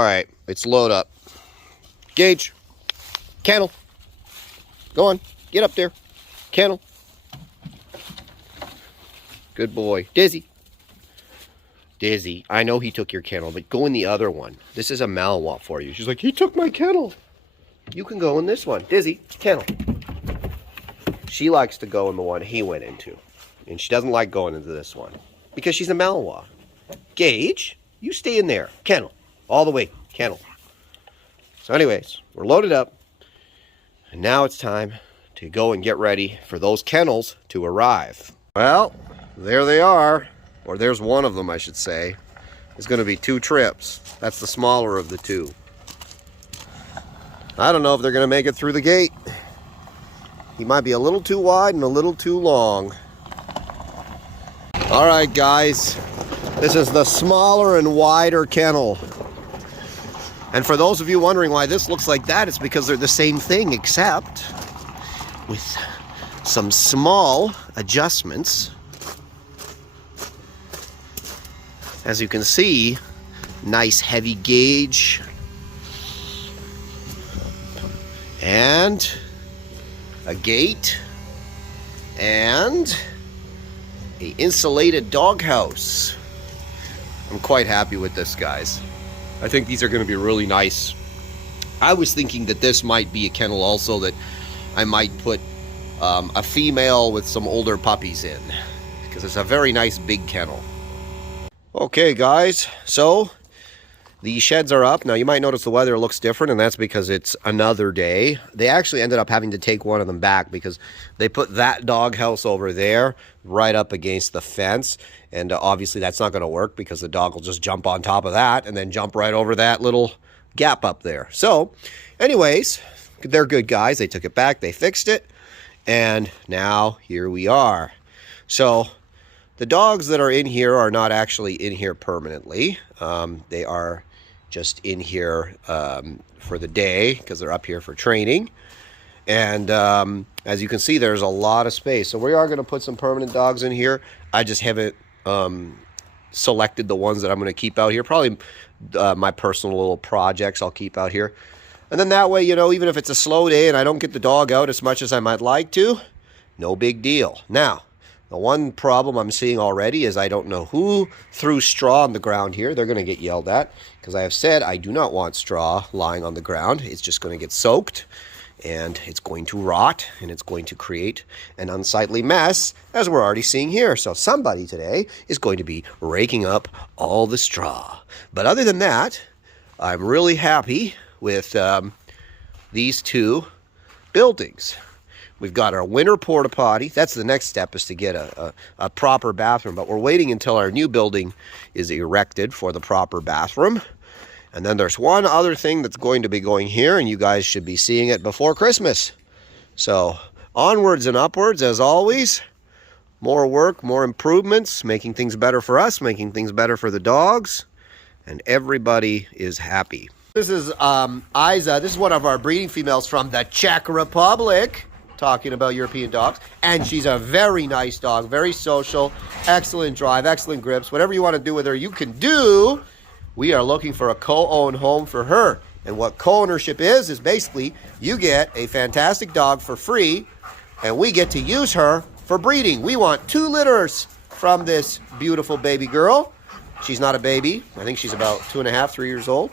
All right, it's load up. Gage, Kennel, go on, get up there. Kennel. Good boy. Dizzy. Dizzy, I know he took your kennel, but go in the other one. This is a Malinois for you. She's like, he took my kennel. You can go in this one. Dizzy, Kennel. She likes to go in the one he went into. And she doesn't like going into this one because she's a Malinois. Gage, you stay in there. Kennel. All the way. Kennel. So anyways, we're loaded up. And now it's time to go and get ready for those kennels to arrive. Well, there they are. Or there's one of them, I should say. It's going to be 2 trips. That's the smaller of the 2. I don't know if they're going to make it through the gate. He might be a little too wide and a little too long. All right, guys. This is the smaller and wider kennel. And for those of you wondering why this looks like that, it's because they're the same thing, except with some small adjustments. As you can see, nice heavy gauge and a gate and a insulated doghouse. I'm quite happy with this, guys. I think these are going to be really nice. I was thinking that this might be a kennel also that I might put a female with some older puppies in, because it's a very nice big kennel. Okay, guys, so the sheds are up. Now, you might notice the weather looks different, and that's because it's another day. They actually ended up having to take one of them back because they put that doghouse over there right up against the fence. And obviously, that's not going to work because the dog will just jump on top of that and then jump right over that little gap up there. So, anyways, they're good guys. They took it back. They fixed it. And now here we are. So the dogs that are in here are not actually in here permanently. They are just in here for the day because they're up here for training. And as you can see, there's a lot of space. So we are going to put some permanent dogs in here. I just haven't selected the ones that I'm going to keep out here. Probably my personal little projects I'll keep out here. And then that way, you know, even if it's a slow day and I don't get the dog out as much as I might like to, no big deal. Now, the one problem I'm seeing already is I don't know who threw straw on the ground here. They're going to get yelled at because I have said I do not want straw lying on the ground. It's just going to get soaked and it's going to rot and it's going to create an unsightly mess, as we're already seeing here. So somebody today is going to be raking up all the straw. But other than that, I'm really happy with these 2 buildings. We've got our winter porta potty. That's the next step, is to get a proper bathroom. But we're waiting until our new building is erected for the proper bathroom. And then there's one other thing that's going to be going here, and you guys should be seeing it before Christmas. So onwards and upwards, as always. More work, more improvements, making things better for us, making things better for the dogs. And everybody is happy. This is Isa. This is one of our breeding females from the Czech Republic. Talking about European dogs, and she's a very nice dog, very social, excellent drive, excellent grips. Whatever you want to do with her, you can do. We are looking for a co-owned home for her, and what co-ownership is basically you get a fantastic dog for free, and we get to use her for breeding. We want 2 litters from this beautiful baby girl. She's not a baby. I think she's about 2.5, 3 years old,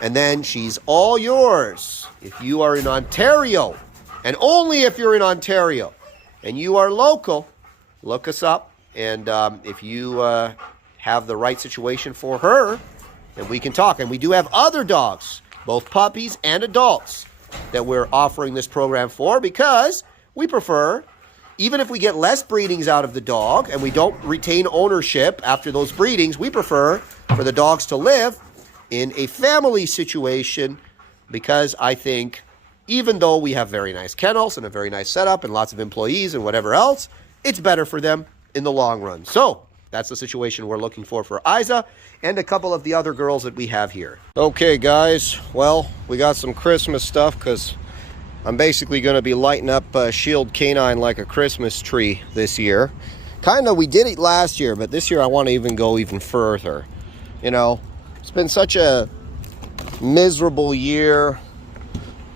and then she's all yours if you are in Ontario. And only if you're in Ontario and you are local, look us up. And if you have the right situation for her, then we can talk. And we do have other dogs, both puppies and adults, that we're offering this program for, because we prefer, even if we get less breedings out of the dog and we don't retain ownership after those breedings, we prefer for the dogs to live in a family situation, because I think, even though we have very nice kennels and a very nice setup and lots of employees and whatever else, it's better for them in the long run. So that's the situation we're looking for Isa and a couple of the other girls that we have here. Okay, guys. Well, we got some Christmas stuff because I'm basically going to be lighting up Shield Canine like a Christmas tree this year. Kind of, we did it last year, but this year I want to go even further. You know, it's been such a miserable year,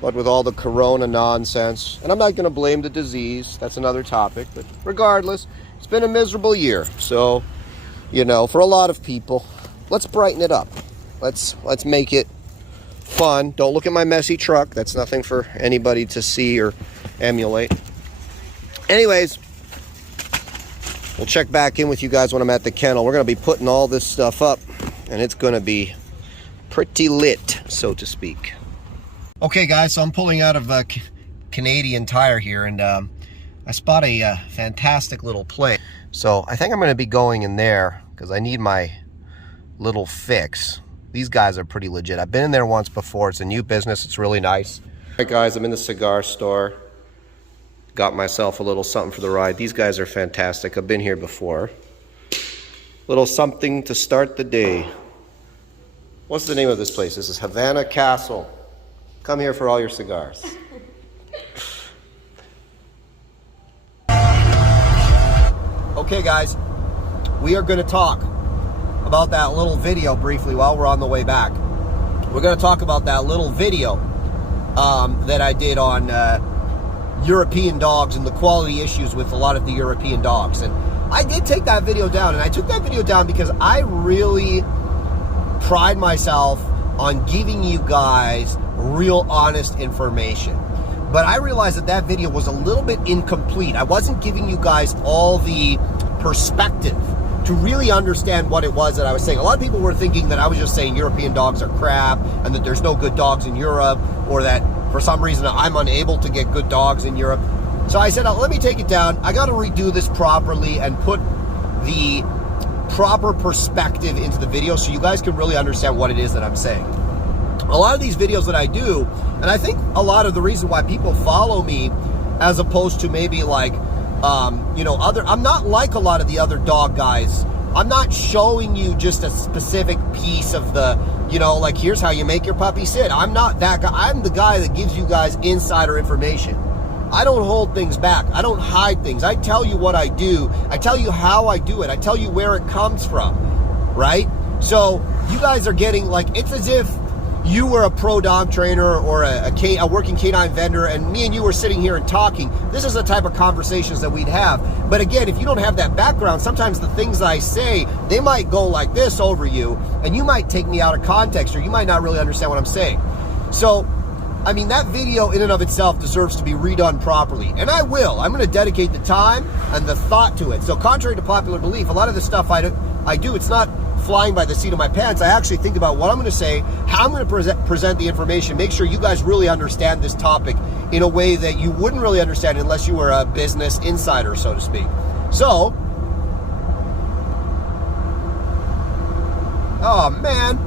what with all the corona nonsense. And I'm not going to blame the disease. That's another topic. But regardless, it's been a miserable year. So, you know, for a lot of people, let's brighten it up. Let's make it fun. Don't look at my messy truck. That's nothing for anybody to see or emulate. Anyways, we'll check back in with you guys when I'm at the kennel. We're going to be putting all this stuff up, and it's going to be pretty lit, so to speak. Okay, guys, so I'm pulling out of Canadian Tire here, and I spot a fantastic little place. So I think I'm going to be going in there because I need my little fix. These guys are pretty legit. I've been in there once before. It's a new business. It's really nice. All right, guys, I'm in the cigar store. Got myself a little something for the ride. These guys are fantastic. I've been here before. Little something to start the day. What's the name of this place? This is Havana Castle. Come here for all your cigars. Okay, guys, we are going to talk about that little video briefly while we're on the way back. We're going to talk about that little video that I did on European dogs and the quality issues with a lot of the European dogs. And I did take that video down, and I took that video down because I really pride myself on giving you guys real honest information. But I realized that that video was a little bit incomplete. I wasn't giving you guys all the perspective to really understand what it was that I was saying. A lot of people were thinking that I was just saying European dogs are crap and that there's no good dogs in Europe, or that for some reason I'm unable to get good dogs in Europe. So I said, let me take it down. I got to redo this properly and put the proper perspective into the video so you guys can really understand what it is that I'm saying. A lot of these videos that I do, and I think a lot of the reason why people follow me as opposed to maybe like, you know, I'm not like a lot of the other dog guys. I'm not showing you just a specific piece of the, you know, like here's how you make your puppy sit. I'm not that guy. I'm the guy that gives you guys insider information. I don't hold things back. I don't hide things. I tell you what I do. I tell you how I do it. I tell you where it comes from, right? So you guys are getting like, it's as if you were a pro dog trainer or a working canine vendor, and me and you were sitting here and talking. This is the type of conversations that we'd have. But again, if you don't have that background, sometimes the things I say, they might go like this over you, and you might take me out of context, or you might not really understand what I'm saying. So, I mean, that video in and of itself deserves to be redone properly, and I will. I'm going to dedicate the time and the thought to it. So contrary to popular belief, a lot of the stuff I do, it's not flying by the seat of my pants. I actually think about what I'm going to say, how I'm going to present the information, make sure you guys really understand this topic in a way that you wouldn't really understand unless you were a business insider, so to speak. So, oh man.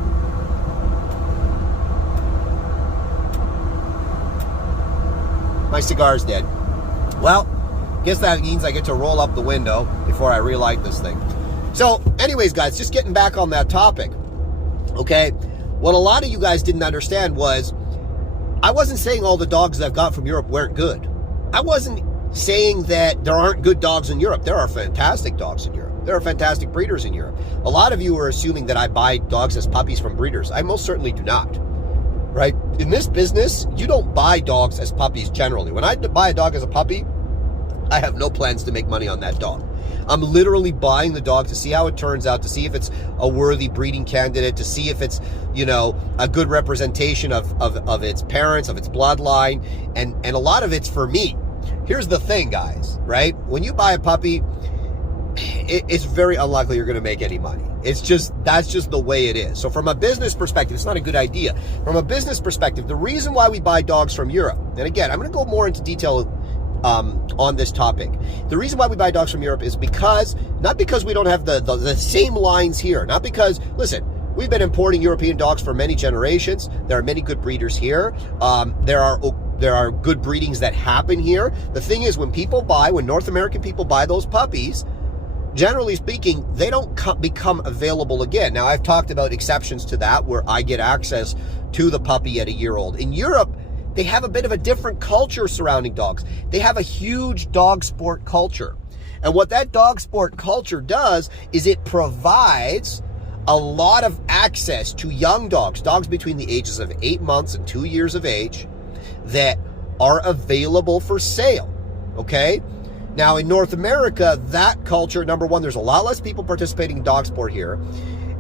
My cigar's dead. Well, guess that means I get to roll up the window before I relight this thing. So, anyways, guys, just getting back on that topic, okay? What a lot of you guys didn't understand was I wasn't saying all the dogs that I've got from Europe weren't good. I wasn't saying that there aren't good dogs in Europe. There are fantastic dogs in Europe. There are fantastic breeders in Europe. A lot of you are assuming that I buy dogs as puppies from breeders. I most certainly do not, right? In this business, you don't buy dogs as puppies generally. When I buy a dog as a puppy, I have no plans to make money on that dog. I'm literally buying the dog to see how it turns out, to see if it's a worthy breeding candidate, to see if it's, you know, a good representation of its parents, of its bloodline, and a lot of it's for me. Here's the thing, guys, right? When you buy a puppy, it's very unlikely you're going to make any money. It's just, that's just the way it is. So from a business perspective, it's not a good idea. From a business perspective, the reason why we buy dogs from Europe, and again, I'm going to go more into detail on this topic. The reason why we buy dogs from Europe is because, not because we don't have the same lines here, not because, listen, we've been importing European dogs for many generations. There are many good breeders here. There are good breedings that happen here. The thing is, when North American people buy those puppies, generally speaking, they don't become available again. Now, I've talked about exceptions to that where I get access to the puppy at a year old. In Europe, they have a bit of a different culture surrounding dogs. They have a huge dog sport culture. And what that dog sport culture does is it provides a lot of access to young dogs, dogs between the ages of 8 months and 2 years of age, that are available for sale, okay? Now, in North America, that culture, number one, there's a lot less people participating in dog sport here.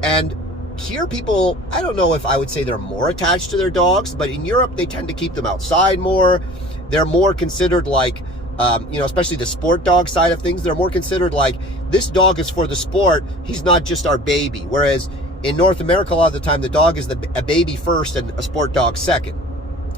And here people, I don't know if I would say they're more attached to their dogs, but in Europe, they tend to keep them outside more. They're more considered like, especially the sport dog side of things, they're more considered like, this dog is for the sport, he's not just our baby. Whereas in North America, a lot of the time, the dog is a baby first and a sport dog second.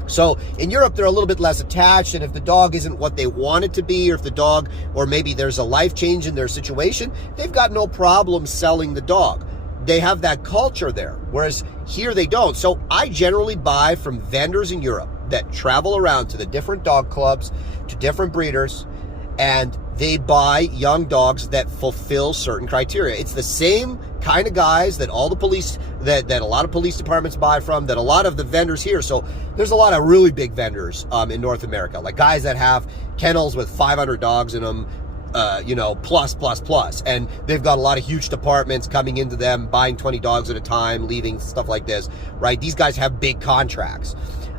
So in Europe, they're a little bit less attached, and if the dog isn't what they want it to be, or if the dog, or maybe there's a life change in their situation, they've got no problem selling the dog. They have that culture there, whereas here they don't. So I generally buy from vendors in Europe that travel around to the different dog clubs, to different breeders, and they buy young dogs that fulfill certain criteria. It's the same kind of guys that all the police, that a lot of police departments buy from, that a lot of the vendors here. So there's a lot of really big vendors in North America, like guys that have kennels with 500 dogs in them, plus. And they've got a lot of huge departments coming into them, buying 20 dogs at a time, leaving, stuff like this, right? These guys have big contracts.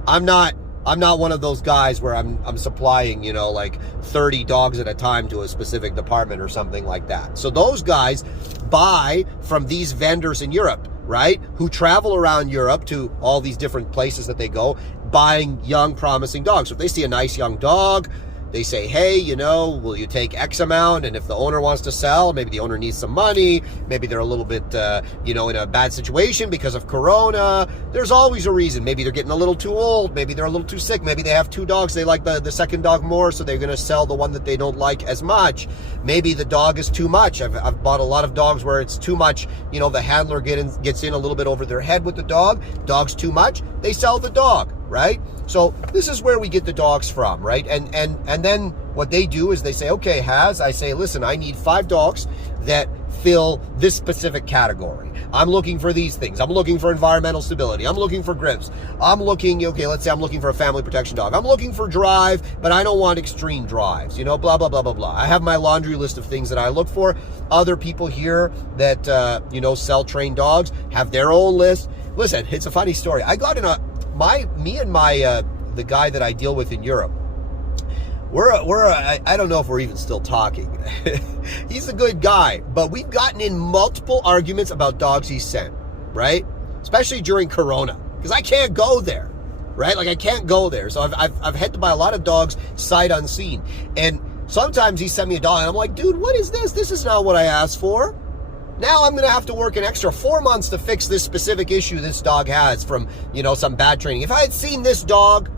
I'm not one of those guys where I'm supplying, like 30 dogs at a time to a specific department or something like that. So those guys buy from these vendors in Europe, right? Who travel around Europe to all these different places that they go, buying young, promising dogs. So if they see a nice young dog, they say, hey, will you take X amount? And if the owner wants to sell, maybe the owner needs some money, maybe they're a little bit, in a bad situation because of Corona. There's always a reason. Maybe they're getting a little too old. Maybe they're a little too sick. Maybe they have 2 dogs. They like the second dog more, so they're going to sell the one that they don't like as much. Maybe the dog is too much. I've bought a lot of dogs where it's too much. The handler gets in a little bit over their head with the dog. Dog's too much. They sell the dog, right? So this is where we get the dogs from, right? And then what they do is they say, okay, I say, listen, I need 5 dogs that fill this specific category. I'm looking for these things. I'm looking for environmental stability. I'm looking for grips. I'm looking, let's say I'm looking for a family protection dog. I'm looking for drive, but I don't want extreme drives, blah, blah, blah, blah, blah. I have my laundry list of things that I look for. Other people here that, sell trained dogs have their own list. Listen, it's a funny story. I got in the guy that I deal with in Europe, I don't know if we're even still talking. He's a good guy, but we've gotten in multiple arguments about dogs he sent, right? Especially during Corona, because I can't go there, right? Like I can't go there. So I've had to buy a lot of dogs sight unseen. And sometimes he sent me a dog and I'm like, dude, what is this? This is not what I asked for. Now I'm going to have to work an extra 4 months to fix this specific issue this dog has from, some bad training. If I had seen this dog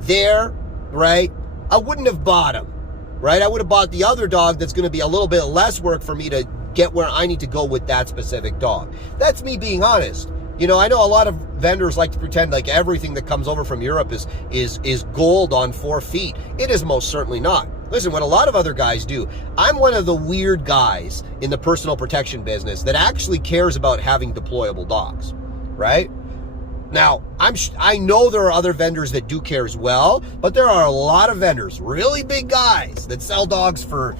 there, right, I wouldn't have bought him, right? I would have bought the other dog that's going to be a little bit less work for me to get where I need to go with that specific dog. That's me being honest. I know a lot of vendors like to pretend like everything that comes over from Europe is gold on 4 feet. It is most certainly not. Listen, what a lot of other guys do, I'm one of the weird guys in the personal protection business that actually cares about having deployable dogs, right? Now, I know there are other vendors that do care as well, but there are a lot of vendors, really big guys that sell dogs for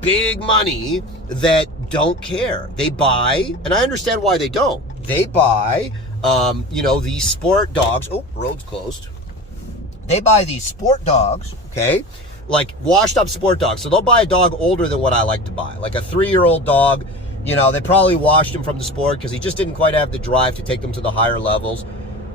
big money that don't care. They buy, and I understand why they don't. They buy, these sport dogs. Oh, road's closed. They buy these sport dogs, okay? Like washed up sport dogs. So they'll buy a dog older than what I like to buy, like a 3-year-old dog. They probably washed him from the sport because he just didn't quite have the drive to take them to the higher levels,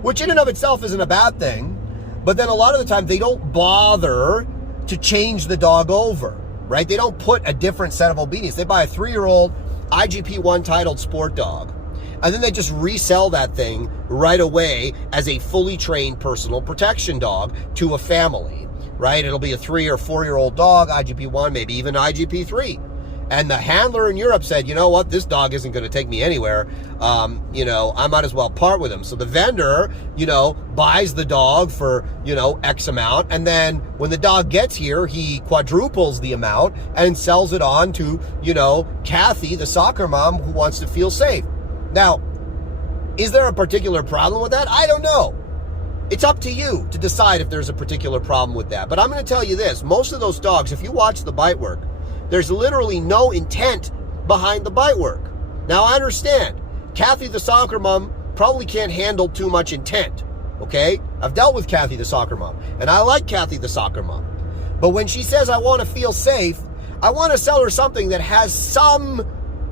which in and of itself isn't a bad thing. But then a lot of the time they don't bother to change the dog over, right? They don't put a different set of obedience. They buy a 3-year-old IGP1 titled sport dog, and then they just resell that thing right away as a fully trained personal protection dog to a family, right? It'll be a 3 or 4-year-old dog, IGP1, maybe even IGP3. And the handler in Europe said, you know what, this dog isn't going to take me anywhere. I might as well part with him. So the vendor, buys the dog for, X amount. And then when the dog gets here, he quadruples the amount and sells it on to, Kathy, the soccer mom who wants to feel safe. Now, is there a particular problem with that? I don't know. It's up to you to decide if there's a particular problem with that. But I'm going to tell you this. Most of those dogs, if you watch the bite work, there's literally no intent behind the bite work. Now, I understand. Kathy the soccer mom probably can't handle too much intent, okay? I've dealt with Kathy the soccer mom, and I like Kathy the soccer mom. But when she says, I want to feel safe, I want to sell her something that has some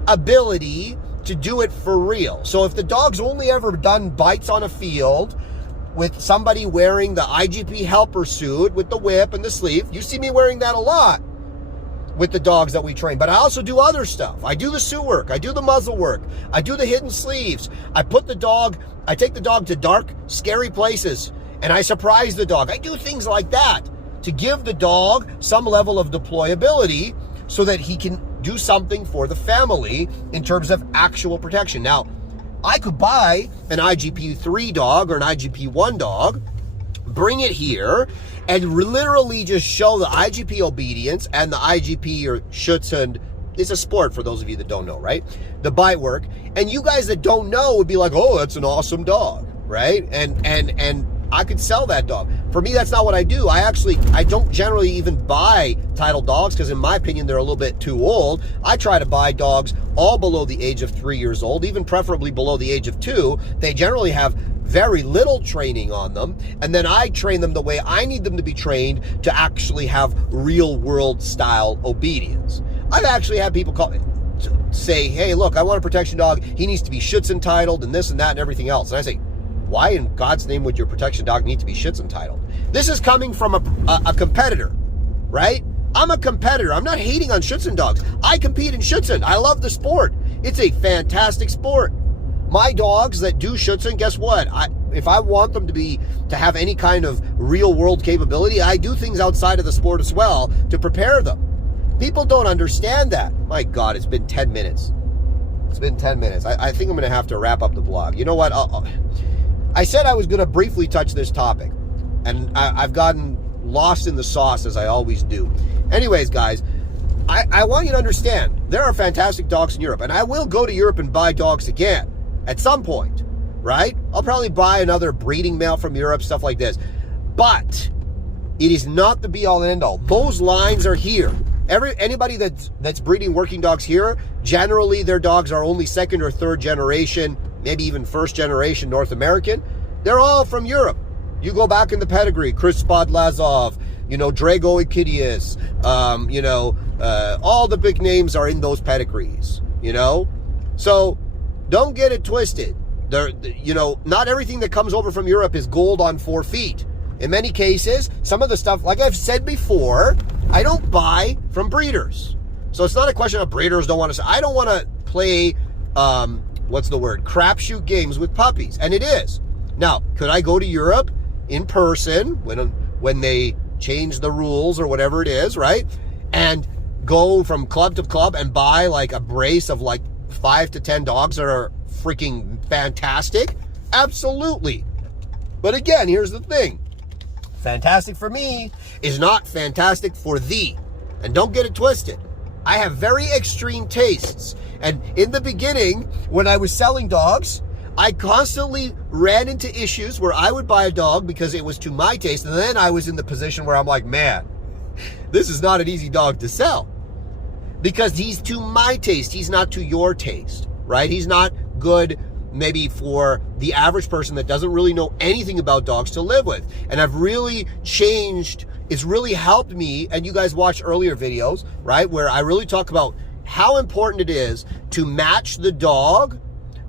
ability to do it for real. So if the dog's only ever done bites on a field with somebody wearing the IGP helper suit with the whip and the sleeve, you see me wearing that a lot with the dogs that we train. But I also do other stuff. I do the suit work. I do the muzzle work. I do the hidden sleeves. I take the dog to dark, scary places, and I surprise the dog. I do things like that to give the dog some level of deployability so that he can do something for the family in terms of actual protection. Now, I could buy an IGP-3 dog or an IGP-1 dog, bring it here, and literally just show the IGP obedience and the IGP or Schutzhund. It's a sport for those of you that don't know, right? The bite work. And you guys that don't know would be like, oh, that's an awesome dog, right? And I could sell that dog. For me, that's not what I do. I don't generally even buy titled dogs because in my opinion, they're a little bit too old. I try to buy dogs all below the age of 3 years old, even preferably below the age of 2. They generally have very little training on them, and then I train them the way I need them to be trained to actually have real world style obedience. I've actually had people say, hey, look, I want a protection dog. He needs to be Schutzhund titled and this and that and everything else. And I say, why in God's name would your protection dog need to be Schutzhund titled? This is coming from a competitor, right? I'm a competitor. I'm not hating on Schutzhund dogs. I compete in Schutzhund. I love the sport. It's a fantastic sport. My dogs that do Schutzhund, guess what? If I want them to have any kind of real world capability, I do things outside of the sport as well to prepare them. People don't understand that. My God, it's been 10 minutes. It's been 10 minutes. I think I'm going to have to wrap up the blog. You know what? I said I was going to briefly touch this topic, and I've gotten lost in the sauce as I always do. Anyways, guys, I want you to understand there are fantastic dogs in Europe, and I will go to Europe and buy dogs again at some point, right? I'll probably buy another breeding male from Europe, stuff like this. But it is not the be-all and end-all. Those lines are here. Anybody that's breeding working dogs here, generally their dogs are only second or third generation, maybe even first generation North American. They're all from Europe. You go back in the pedigree, Chris Spodlazov, Drago Ekidius, all the big names are in those pedigrees, So don't get it twisted. Not everything that comes over from Europe is gold on 4 feet. In many cases, some of the stuff, like I've said before, I don't buy from breeders. So it's not a question of breeders don't want to. I don't want to play, crapshoot games with puppies. And it is. Now, could I go to Europe in person when they change the rules or whatever it is, right? And go from club to club and buy like a brace of like 5 to 10 dogs that are freaking fantastic? Absolutely. But again, here's the thing. Fantastic for me is not fantastic for thee. And don't get it twisted. I have very extreme tastes. And in the beginning, when I was selling dogs, I constantly ran into issues where I would buy a dog because it was to my taste. And then I was in the position where I'm like, man, this is not an easy dog to sell. Because he's to my taste. He's not to your taste, right? He's not good maybe for the average person that doesn't really know anything about dogs to live with. And I've really changed. It's really helped me. And you guys watched earlier videos, right? Where I really talk about how important it is to match the dog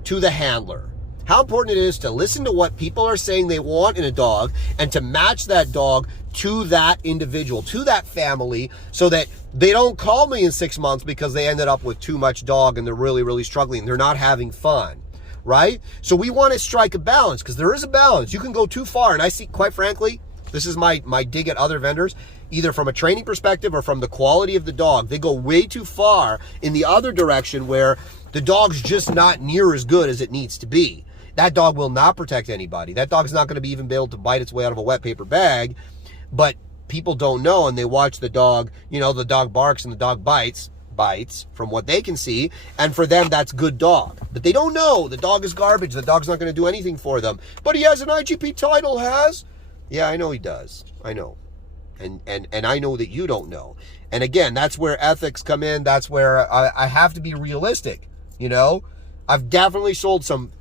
to the handler. How important it is to listen to what people are saying they want in a dog and to match that dog to that individual, to that family, so that they don't call me in 6 months because they ended up with too much dog and they're really, really struggling. They're not having fun, right? So we want to strike a balance because there is a balance. You can go too far. And I see, quite frankly, this is my dig at other vendors, either from a training perspective or from the quality of the dog. They go way too far in the other direction where the dog's just not near as good as it needs to be. That dog will not protect anybody. That dog's not going to be even able to bite its way out of a wet paper bag. But people don't know, and they watch the dog, the dog barks and the dog bites from what they can see, and for them, that's good dog. But they don't know the dog is garbage. The dog's not going to do anything for them. But he has an IGP title, has? Yeah, I know he does. I know. And I know that you don't know. And again, that's where ethics come in. That's where I have to be realistic, I've definitely sold some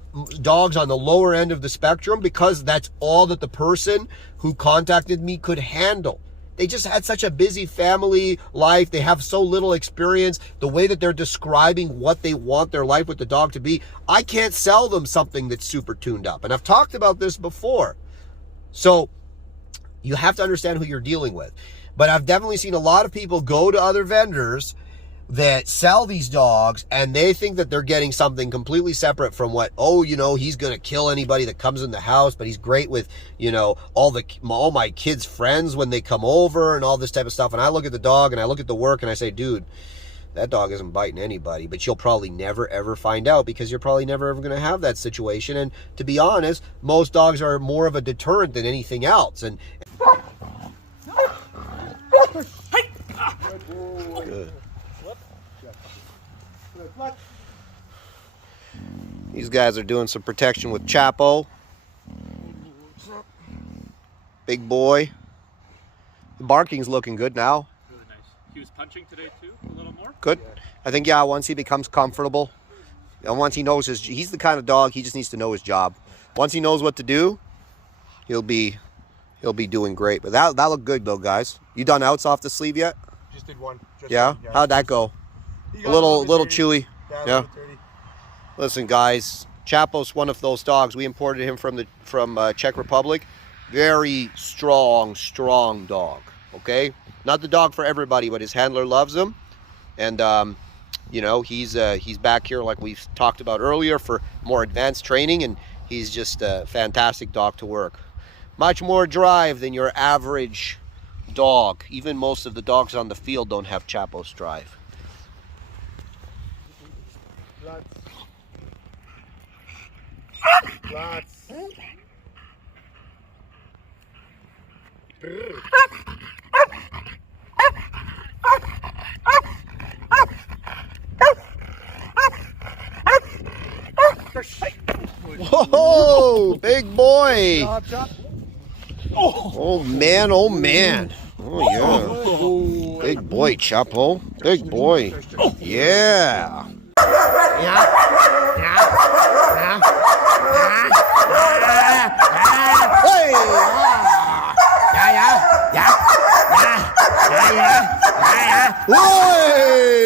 dogs on the lower end of the spectrum because that's all that the person who contacted me could handle. They just had such a busy family life. They have so little experience. The way that they're describing what they want their life with the dog to be, I can't sell them something that's super tuned up. And I've talked about this before. So you have to understand who you're dealing with. But I've definitely seen a lot of people go to other vendors that sell these dogs and they think that they're getting something completely separate from what, oh, you know, he's going to kill anybody that comes in the house, but he's great with, you know, all my kids' friends when they come over and all this type of stuff. And I look at the dog and I look at the work and I say, dude, that dog isn't biting anybody, but you'll probably never ever find out because you're probably never ever going to have that situation. And to be honest, most dogs are more of a deterrent than anything else. And good. These guys are doing some protection with Chapo. Big boy. The barking's looking good now. Really nice. He was punching today too, a little more? Good. I think, yeah, once he becomes comfortable, and once he knows he's the kind of dog, he just needs to know his job. Once he knows what to do, he'll be doing great. But that looked good though, guys. You done outs off the sleeve yet? Just did one. Yeah? How'd that go? A little chewy. Yeah. Listen, guys, Chapo's one of those dogs. We imported him from Czech Republic. Very strong dog. Okay, not the dog for everybody, but his handler loves him, and you know, he's back here like we've talked about earlier for more advanced training, and he's just a fantastic dog to work. Much more drive than your average dog. Even most of the dogs on the field don't have Chapo's drive. Lots. Whoa, big boy. Oh man, oh man. Oh yeah. Big boy, Chapo. Big boy. Yeah. Hey!